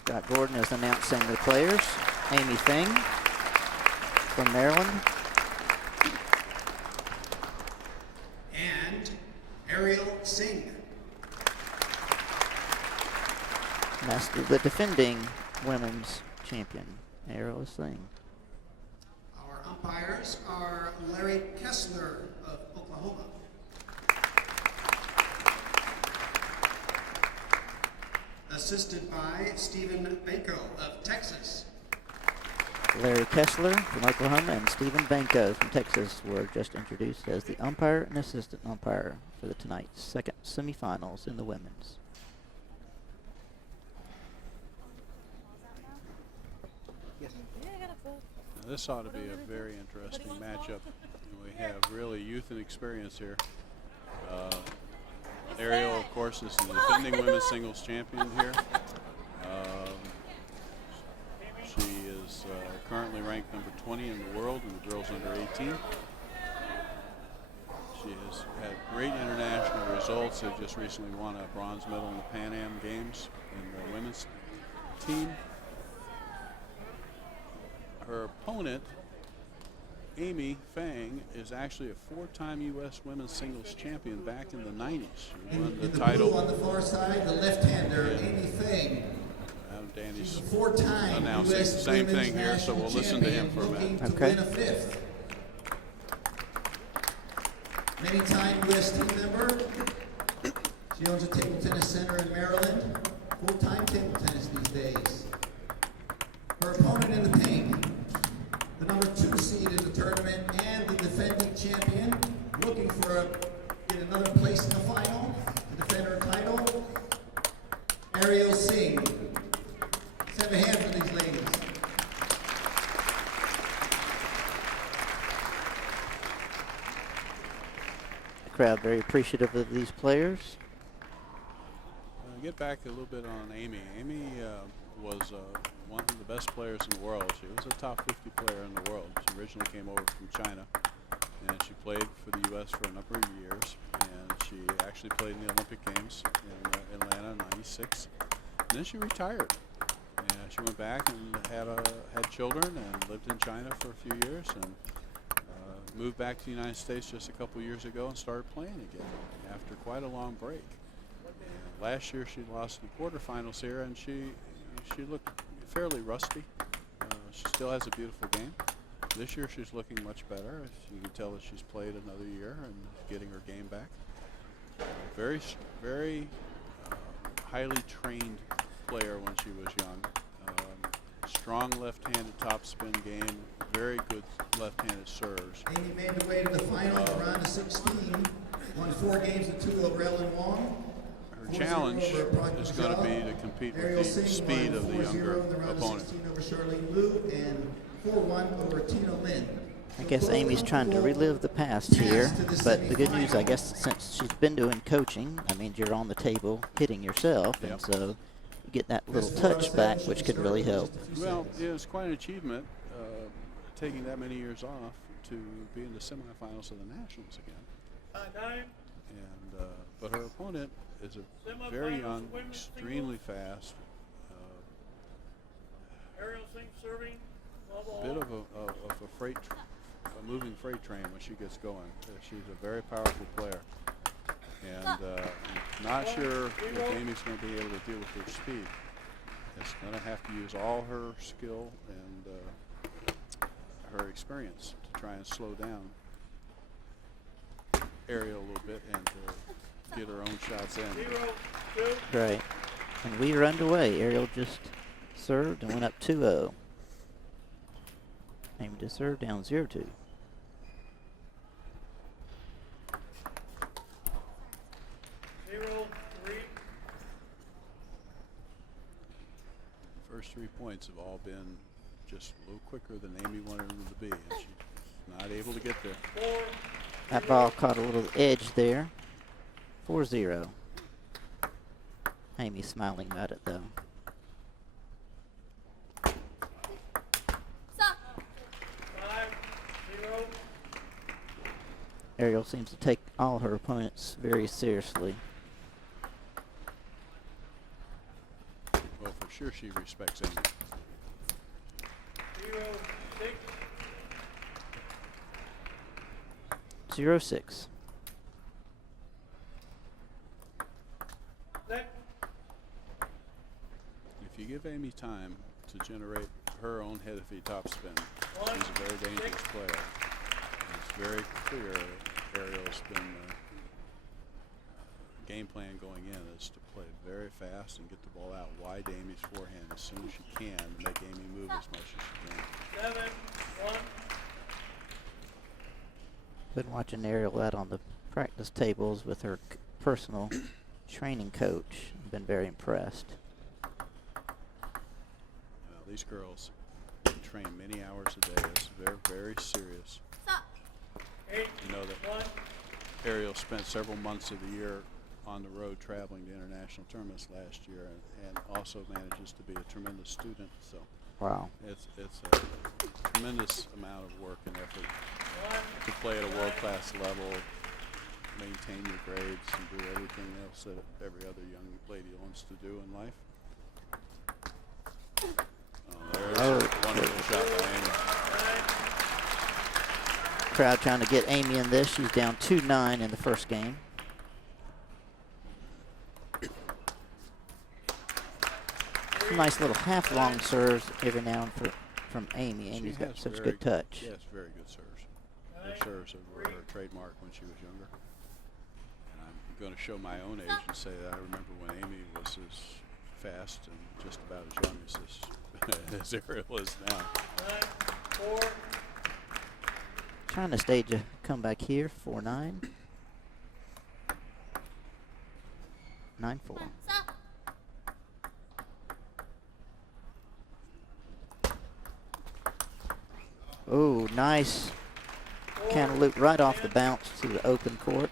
Scott Gordon is announcing the players. Amy Feng from Maryland. And Ariel Hsing. And that's the defending women's champion, Ariel Hsing. Our umpires are Larry Kessler of Oklahoma. Assisted by Stephen Banco of Texas. Larry Kessler from Oklahoma and Stephen Banco from Texas were just introduced as the umpire and assistant umpire for the tonight's second semifinals in the women's. Yes. Now, this ought to be a very interesting matchup. We have really youth and experience here. Ariel, of course, is the defending women's singles champion here. She is currently ranked number 20 in the world in the girls under 18. She has had great international results. They just recently won a bronze medal in the Pan Am Games in the women's team. Her opponent, Amy Feng, is actually a 4-time U.S. women's singles champion back in the 90s. She won the title. Blue on the far side, the left-hander, Amy Feng. Danny's She's a 4-time announcing the US same women's thing here, so we'll listen to him for a minute. looking to win a 5th. Many-time U.S. team member. She owns a table tennis center in Maryland. Full-time table tennis these days. Her opponent in the pink, the number 2 seed in the tournament and the defending champion, looking for get another place in the final to defend her title, Ariel Hsing. Let's have a hand for these ladies. The crowd very appreciative of these players. Get back a little bit on Amy. Amy was one of the best players in the world. She was a top 50 player in the world. She originally came over from China, and she played for the U.S. for a number of years. And she actually played in the Olympic Games in Atlanta in '96. And then she retired. And she went back and had children and lived in China for a few years and moved back to the United States just a couple years ago and started playing again after quite a long break. And last year she lost in the quarterfinals here, and she looked fairly rusty. She still has a beautiful game. This year she's looking much better. You can tell that she's played another year and getting her game back. Very highly trained player when she was young. Strong left-handed topspin game, very good left-handed serves. Amy made her way to the final round of 16, won 4 games to 2 over Ellen Wong. Her challenge is going to be to compete with the speed of the younger opponent. Over Charlene Liu and 4-1 over Tina Lin. I guess Amy's trying to relive the past here, but the good news, I guess, since she's been doing coaching, I mean, you're on the table hitting yourself, and so you get that little touch back, which could really help. Well, yeah, it's quite an achievement taking that many years off to be in the semifinals of the Nationals again. And but her opponent is a very young, extremely fast, Ariel Hsing serving. bit of a moving freight train when she gets going. She's a very powerful player, and I'm not sure if Amy's going to be able to deal with her speed. It's going to have to use all her skill and her experience to try and slow down Ariel a little bit and to get her own shots in. 0-2. Right. And we are underway. Ariel just served and went up 2-0. Amy to serve down 0-2. First 3 points have all been just a little quicker than Amy wanted them to be, and she's not able to get there. That ball caught a little edge there. 4-0. Amy smiling about it, though. Ariel seems to take all her opponents very seriously. Well, for sure she respects Amy. 0-6. 0-6. Set. If you give Amy time to generate her own head-of-feet topspin, One, she's a very dangerous six. player. And it's very clear Ariel's been game plan going in is to play very fast and get the ball out wide to Amy's forehand as soon as she can to make Amy move as much as she can. 7-1. Been watching Ariel out on the practice tables with her personal training coach. Been very impressed. Well, these girls train many hours a day. It's very, very serious. 8. You know that 1. Ariel spent several months of the year on the road traveling to international tournaments last year, and also manages to be a tremendous student. So Wow. it's a tremendous amount of work and effort to play at a world-class level, maintain your grades, and do everything else that every other young lady wants to do in life. There's a wonderful shot by Amy. Crowd trying to get Amy in this. She's down 2-9 in the first game. Some nice little half-long serves every now and from Amy. Amy's got such good touch. She has very good serves. Her serves were her trademark when she was younger. And I'm going to show my own age and say that I remember when Amy was as fast and just about as young as Ariel is now. 9-4. Trying to stage a comeback here. 4-9. 9-4. Oh, nice cantaloupe right off the bounce to the open court.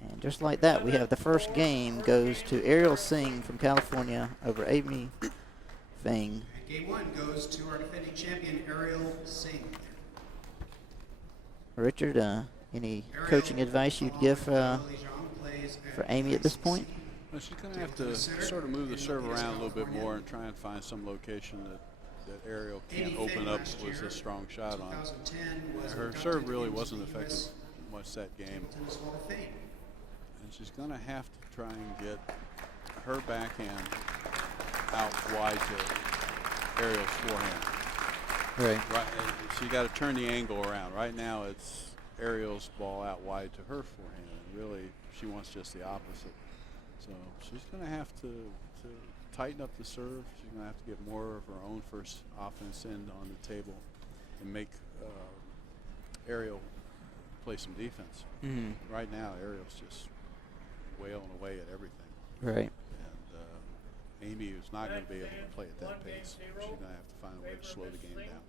And just like that, we have the first game goes to Ariel Hsing from California over Amy Feng. Game 1 goes to our defending champion, Ariel Hsing. Richard, any coaching advice you'd give for Amy at this point? Well, she's going to have to sort of move the serve around a little bit more and try and find some location that Ariel can't open up with a strong shot on. Her serve really wasn't effective much that game. And she's going to have to try and get her backhand out wide to Ariel's forehand. Right. So you got to turn the angle around. Right now it's Ariel's ball out wide to her forehand. And really, she wants just the opposite. So she's going to have to tighten up the serve. She's going to have to get more of her own first offense end on the table and make Ariel play some defense. Mm-hmm. Right now, Ariel's just wailing away at everything. Right. And Amy is not going to be able to play at that pace. She's going to have to find a way to slow the game down.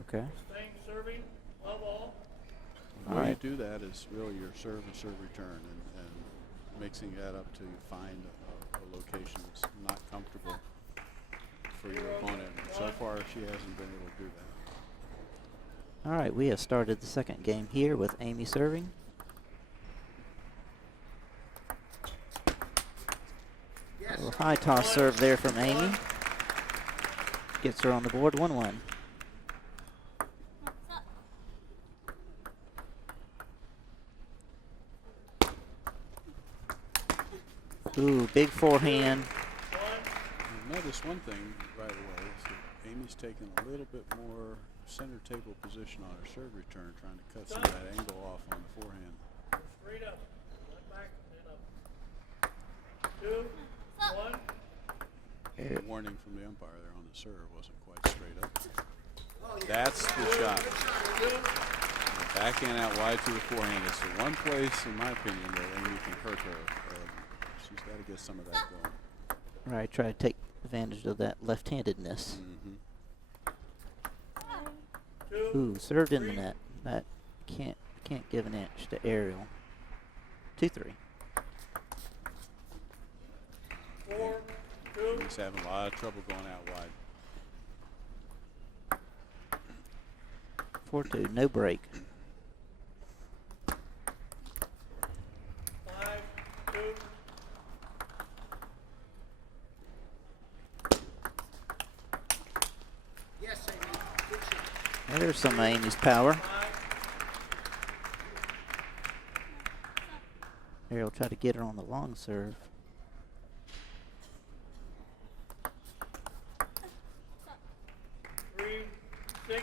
Okay. Feng serving. Love all. The way you do that is really your serve and serve return, and mixing that up to find a location that's not comfortable for your opponent. And so far, she hasn't been able to do that. All right, we have started the second game here with Amy serving. A little high toss serve there from Amy. Gets her on the board, 1-1. Ooh, big forehand. Notice one thing right away is that Amy's taking a little bit more center table position on her serve return, trying to cut some of that angle off on the forehand. Straight up. One back and then up. 2-1. The warning from the umpire there on the serve wasn't quite straight up. That's the shot. The backhand out wide to the forehand is the one place, in my opinion, that Amy can hurt her. She's got to get some of that going. Right, try to take advantage of that left-handedness. Mm-hmm. Ooh, served in the net. That can't give an inch to Ariel. 2-3. 4-2. He's having a lot of trouble going out wide. 4-2, no break. There's some of Amy's power. Ariel tried to get her on the long serve. Three, 6.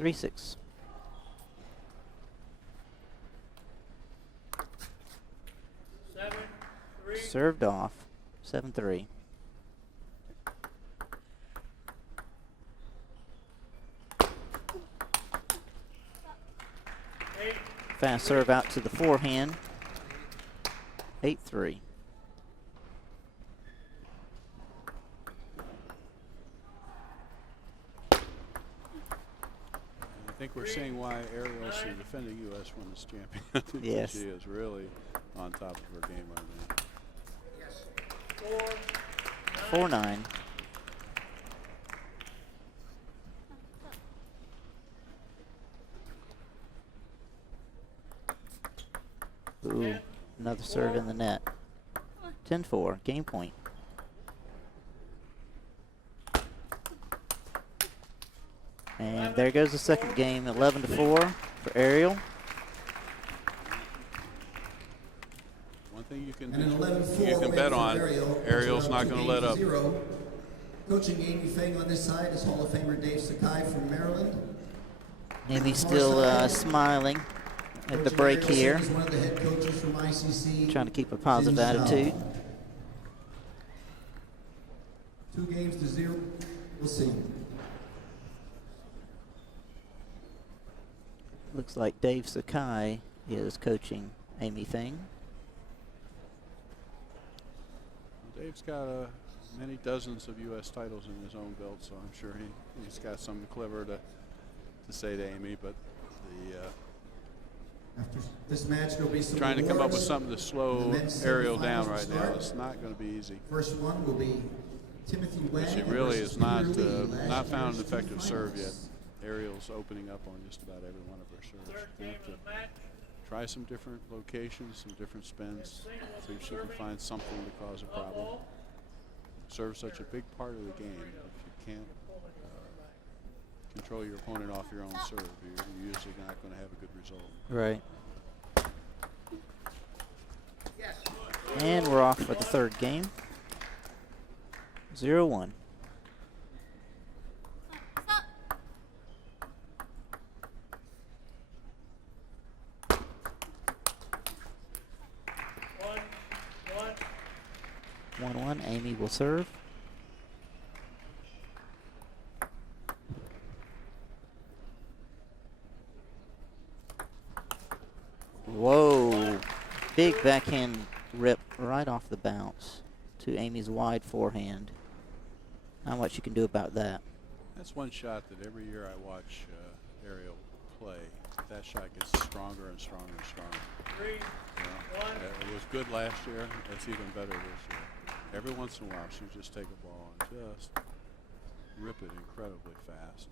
3-6. Seven, 3. Served off. 7-3. Eight, Fast serve out to the forehand. 8-3. I think we're seeing why Ariel Hsing, defending U.S. Women's Champion, because Yes. she is really on top of her game right now. 4, 4-9. Ooh, another serve in the net. 10-4, game point. And there goes the second game, 11-4 for Ariel. One thing you can And an 11-4 you can win bet for on, Ariel. Ariel's not going to let up. 0. Coaching Amy Feng on this side is Hall of Famer Dave Sakai from Maryland. Amy still smiling at the Coach break Ariel Hsing here, is one of the head coaches from ICC. trying to keep a positive Zhao. attitude. 2 games to 0. We'll see. Looks like Dave Sakai is coaching Amy Feng. Dave's got many dozens of U.S. titles in his own belt, so I'm sure he's got something clever to say to Amy. But the After this match, there'll be some trying to come up with awards. something to slow The men's Ariel semifinals down will right now. start. It's not going to be easy. First one will be Timothy Wang. She really versus is not Peter Lee, not last found an year's effective serve yet. finalists. Ariel's opening up on just about every one of her serves. third She'll game have of to the match. try some different locations, some different spins. See if she can find something to cause a Love problem. ball. Serve's such a big part of the game. If you can't control your opponent off your own serve, you're usually not going to have a good result. Right. And we're off for the third game. 0-1. One, 1-1. Amy will serve. Whoa. Big backhand rip right off the bounce to Amy's wide forehand. Not much you can do about that. That's one shot that every year I watch Ariel play, that shot gets stronger and stronger and stronger. 3, You know, 1. it was good last year. It's even better this year. Every once in a while, she'll just take a ball and just rip it incredibly fast.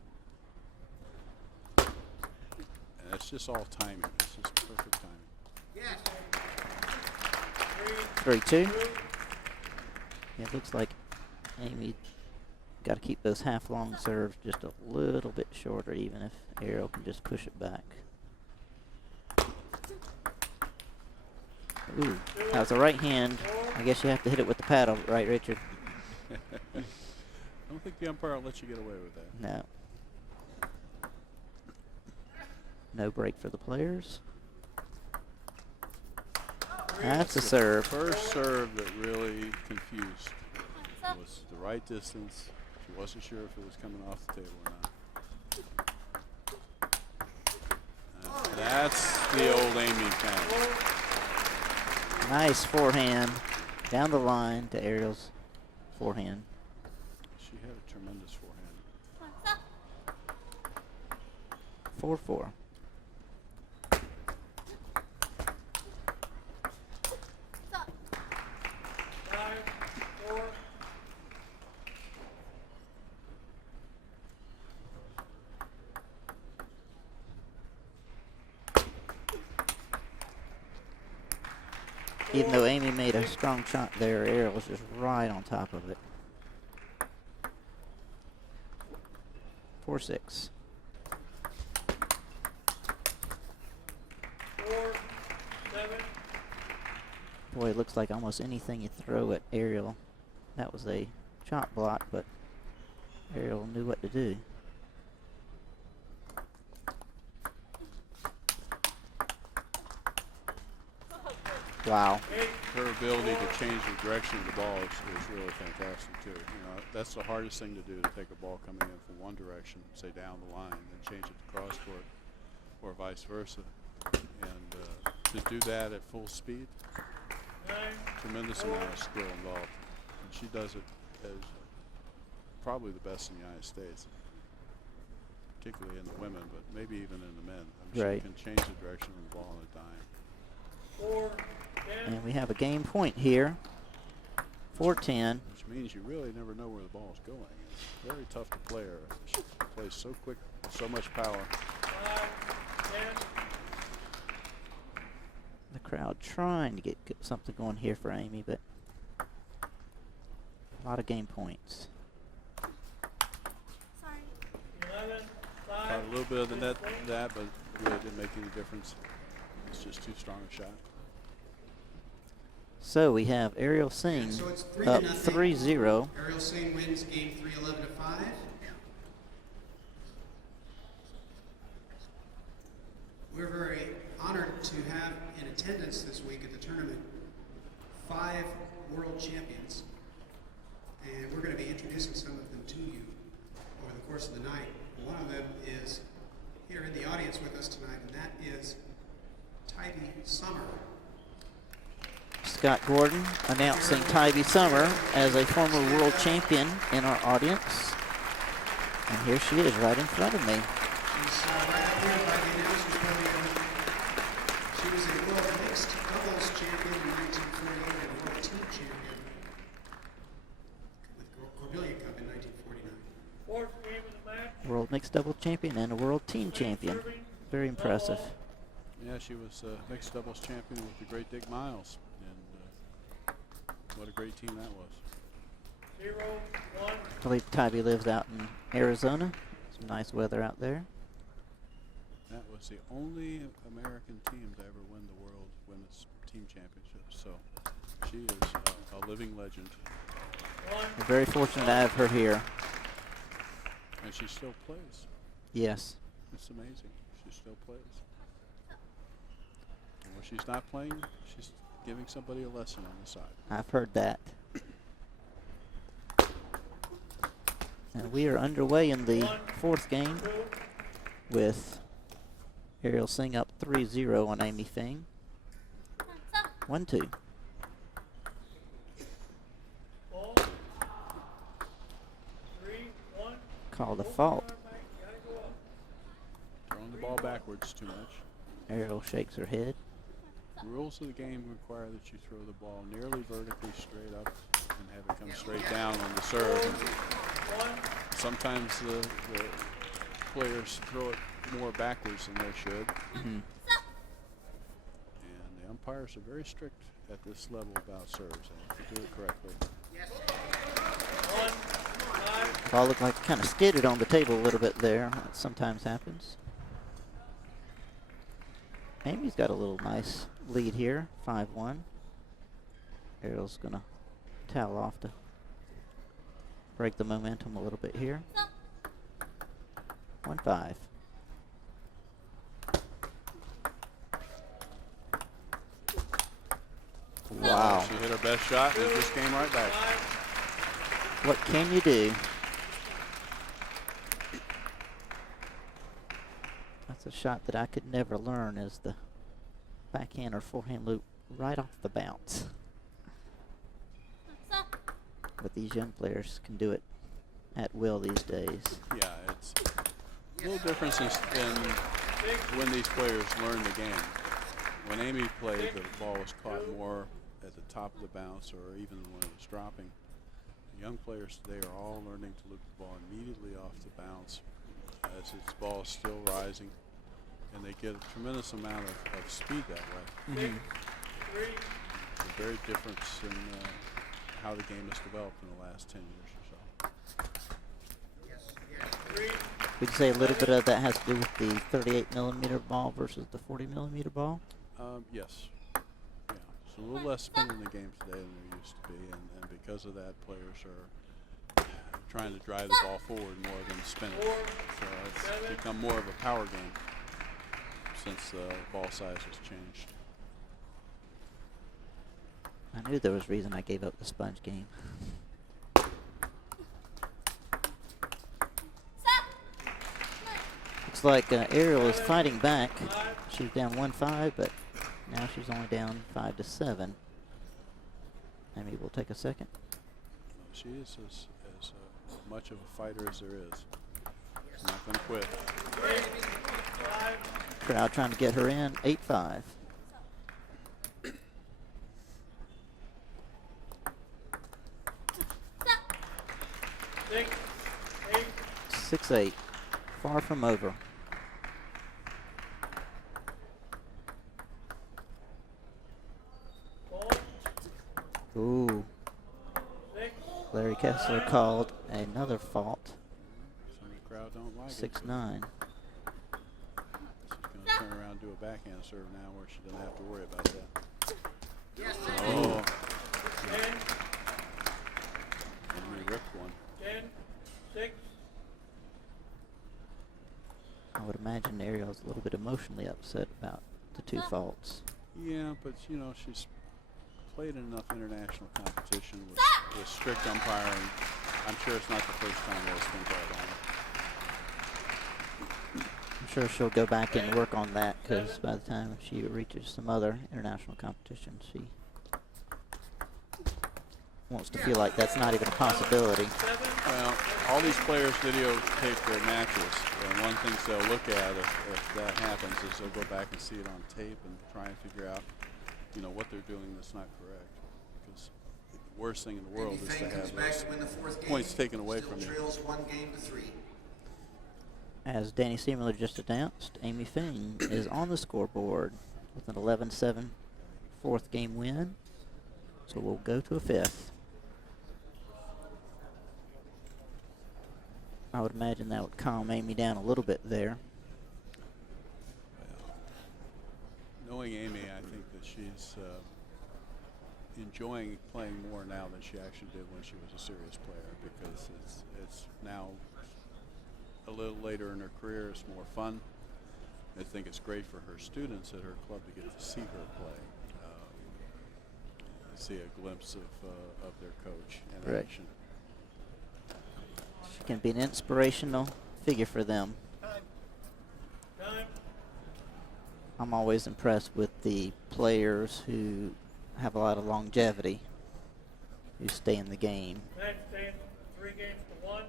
And it's just all timing. It's just perfect timing. 3, 3-2. It looks like Amy got to keep those half-long serves just a little bit shorter, even if Ariel can just push it back. Ooh, that was a right hand. I guess you have to hit it with the paddle, right, Richard? I don't think the umpire will let you get away with that. No. No break for the players. That's a serve. First serve that really confused was the right distance. She wasn't sure if it was coming off the table or not. That's the old Amy kind. Nice forehand down the line to Ariel's forehand. She had a tremendous forehand. 4-4. Five, 4. Even though Amy made a strong shot there, Ariel was just right on top of it. 4-6. 4-7. Boy, it looks like almost anything you throw at Ariel. That was a chop block, but Ariel knew what to do. Wow. Her ability to change the direction of the ball is really fantastic too. You know, that's the hardest thing to do, to take a ball coming in from one direction, say down the line, and change it to cross court, or vice versa. And to do that at full speed, tremendous amount of skill involved. And she does it as probably the best in the United States, particularly in the women, but maybe even in the men. I mean, Right. She can change the direction of the ball on a dime. 4-10. And we have a game point here. 4-10. Which means you really never know where the ball is going. It's very tough to play her. She plays so quick, so much power. 5-10. The crowd trying to get something going here for Amy, but a lot of game points. 11-5. Caught a little bit of the net, that, but really didn't make any difference. It's just too strong a shot. So we have Ariel Hsing So it's 3 up to nothing. 3-0. Ariel Hsing wins game 3, 11-5. We're very honored to have in attendance this week at the tournament 5 world champions. And we're going to be introducing some of them to you over the course of the night. One of them is here in the audience with us tonight, and that is Tybee Summer. Scott Gordon announcing Tybee Summer as a former world champion in our audience. And here she is right in front of me. She's right up here by the announcer's podium. She was a world mixed doubles champion in 1948 and a world team champion with Corbelia Cup in 1949. Fourth game of the match. World mixed double champion and a world team champion. Very impressive. Yeah, she was mixed doubles champion with the great Dick Miles. And what a great team that was. 0-1. I believe Tybee lives out in Arizona. Some nice weather out there. That was the only American team to ever win the World Women's Team Championship. So she is a living legend. We're very fortunate to have her here. And she still plays. Yes. It's amazing. She still plays. And when she's not playing, she's giving somebody a lesson on the side. I've heard that. And we are underway in the 4th game with Ariel Hsing up 3-0 on Amy Feng. 1-2. Ball. 3-1. Call the fault. Gotta go up. Throwing the ball backwards too much. Ariel shakes her head. The rules of the game require that you throw the ball nearly vertically straight up and have it come straight down on the serve. And sometimes the players throw it more backwards than they should. Mhm. And the umpires are very strict at this level about serves. And if you do it correctly, Ball looked like it kind of skidded on the table a little bit there. That sometimes happens. Amy's got a little nice lead here, 5-1. Ariel's gonna towel off to break the momentum a little bit here. 1-5. Wow. she hit her best shot and just came right back. What can you do? That's a shot that I could never learn, is the backhand or forehand loop right off the bounce. But these young players can do it at will these days. Yeah, it's a little difference in when these players learn the game. When Amy played, the ball was caught more at the top of the bounce or even when it was dropping. The young players today are all learning to loop the ball immediately off the bounce as its ball is still rising, and they get a tremendous amount of speed that way. Mm-hmm. It's a very difference in how the game has developed in the last 10 years or so. Yes, yes. Would you say a little bit of that has to do with the 38 millimeter ball versus the 40 millimeter ball? Yes. Yeah. It's a little less spin in the game today than there used to be, and because of that, players are trying to drive the ball forward more than spin it. So it's become more of a power game since the ball size has changed. I knew there was reason I gave up the sponge game. Looks like Ariel is fighting back. She was down 1-5, but now she's only down 5-7. Amy will take a second. She is as much of a fighter as there is. She's not going to quit. Crowd trying to get her in. 8-5. Six, eight. 6-8. Far from over. Ball. Ooh. Six. Larry Kessler called another fault. Some of the crowd don't like it. 6-9. She's going to turn around and do a backhand serve now where she doesn't have to worry about that. Oh. 10, And we ripped one. 10, 6. I would imagine Ariel's a little bit emotionally upset about the two faults. Yeah, but you know, she's played in enough international competition with strict umpiring. I'm sure it's not the first time that's been called on her. I'm sure she'll go back and work on that, because by the time she reaches some other international competitions, she wants to feel like that's not even a possibility. Well, all these players videotape their matches, and one thing they'll look at if that happens is they'll go back and see it on tape and try and figure out, you know, what they're doing that's not correct. Because the worst thing in the world is to have those points taken away from you. Trails 1-3. As Danny Seemler just announced, Amy Feng is on the scoreboard with an 11-7 fourth game win. So we'll go to a fifth. I would imagine that would calm Amy down a little bit there. Well, knowing Amy, I think that she's enjoying playing more now than she actually did when she was a serious player, because it's now a little later in her career. It's more fun. I think it's great for her students at her club to get to see her play, see a glimpse of their coach in Right. action. She can be an inspirational figure for them. Time. I'm always impressed with the players who have a lot of longevity, who stay in the game. Match stands 3 games to 1.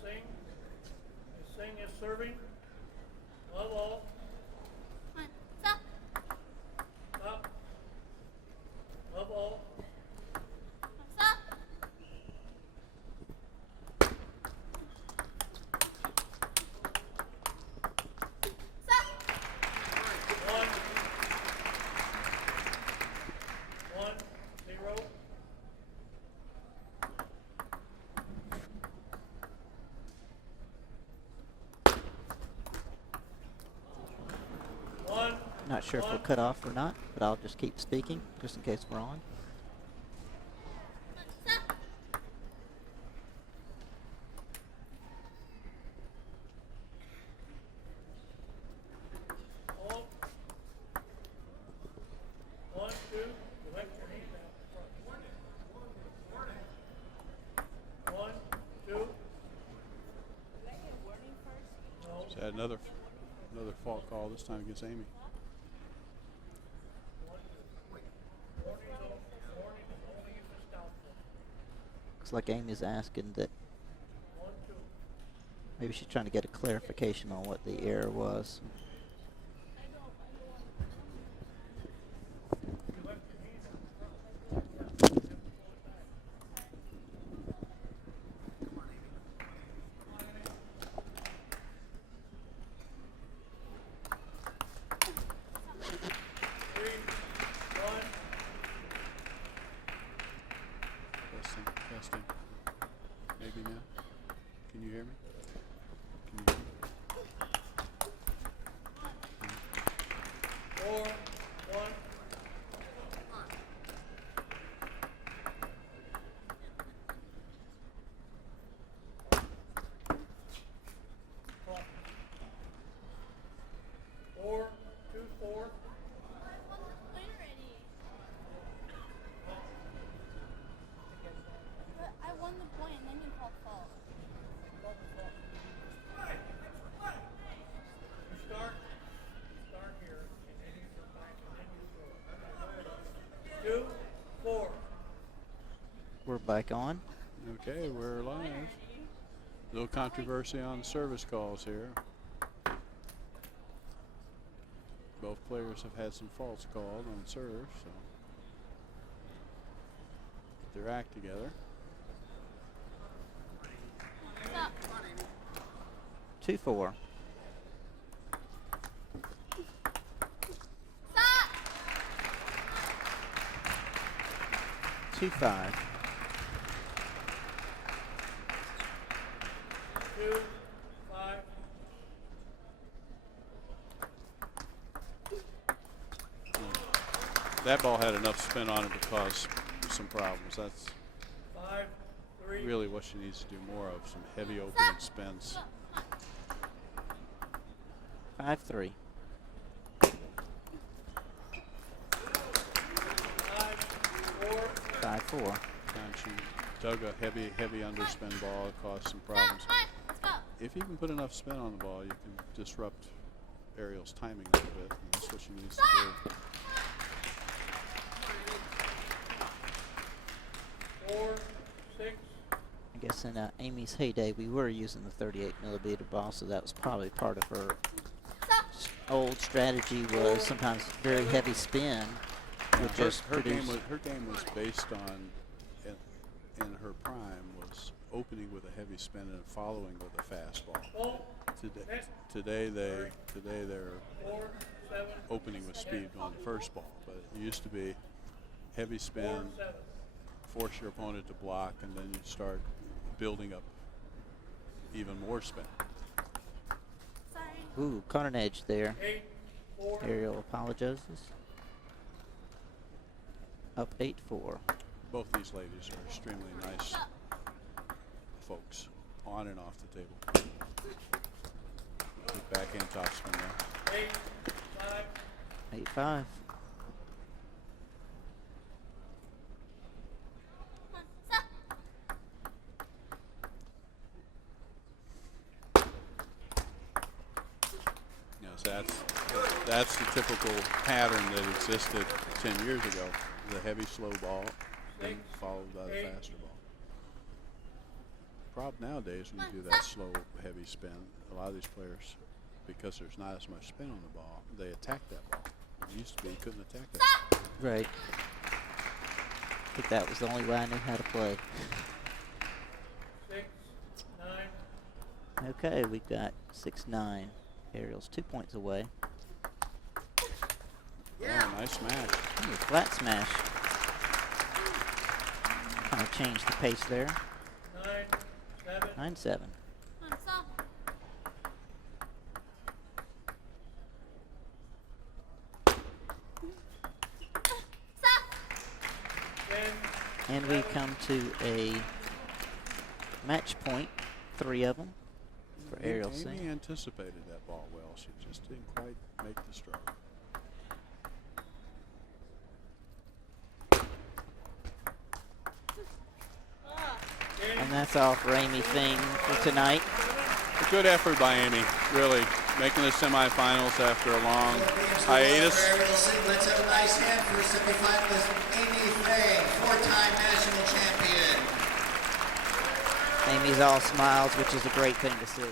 Hsing. Hsing is serving. Love all. Stop. Love all. One. 1-0. One. Not sure if we're cut off or not, but I'll just keep speaking just in case we're on. All. 1, 2. Let your hand out. 1, 2. No. Is that another fault call, this time against Amy? Looks like Amy's asking that maybe she's trying to get a clarification on what the error was. Testing. Maybe now. Can you hear me? Can you hear me? 4, 1. Four, 2, 4. I won the point and then you called fault. You start here, and then you come back, and then you throw. 2, 4. We're back on. Okay, we're live. Little controversy on service calls here. Both players have had some faults called on serve, so get their act together. Stop. 2-4. Stop. 2-5. 2, 5. That ball had enough spin on it to cause some problems. That's 5, 3. really what she needs to do more of, some heavy opening spins. 5-3. 5, 4. 5-4. And she dug a heavy underspin ball. It caused some problems. Let's go. If you can put enough spin on the ball, you can disrupt Ariel's timing a little bit, and that's what she needs to do. 4, 6. I guess in Amy's heyday, we were using the 38mm ball, so that was probably part of her old strategy. Was sometimes very heavy spin would just her produce. game was based on, in her prime, was opening with a heavy spin and following with a fastball. Ball. Today they're 4, 7. opening with speed on the first ball, but it used to be heavy 4, spin, 7. force your opponent to block, and then you start building up even more spin. Sorry. Ooh, caught an edge there. 8, 4. Ariel apologizes. Up 8-4. Both these ladies are extremely nice folks, on and off the table. Good backhand topspin there. 8, 5. 8-5. Stop. Yes, that's the typical pattern that existed 10 years ago. The heavy slow ball, then followed by the faster ball. Problem nowadays when you do that slow, heavy spin, a lot of these players, because there's not as much spin on the ball, they attack that ball. It used to be you couldn't attack that ball. Right. I think that was the only way I knew how to play. 6, 9. Okay, we've got 6-9. Ariel's 2 points away. Oh, nice smash. Ooh, flat smash. Kind of changed the pace there. 9, 7. 9-7. Come on, stop. Stop. 10. And we come to a match point, 3 of them, for Ariel Amy Hsing. anticipated that ball well. She just didn't quite make the stroke. And that's all for Amy Feng for tonight. A good effort by Amy, really, making the semifinals after a long hiatus. Ariel Hsing, let's have a nice hand for semifinalist Amy Feng, 4-time national champion. Amy's all smiles, which is a great thing to see.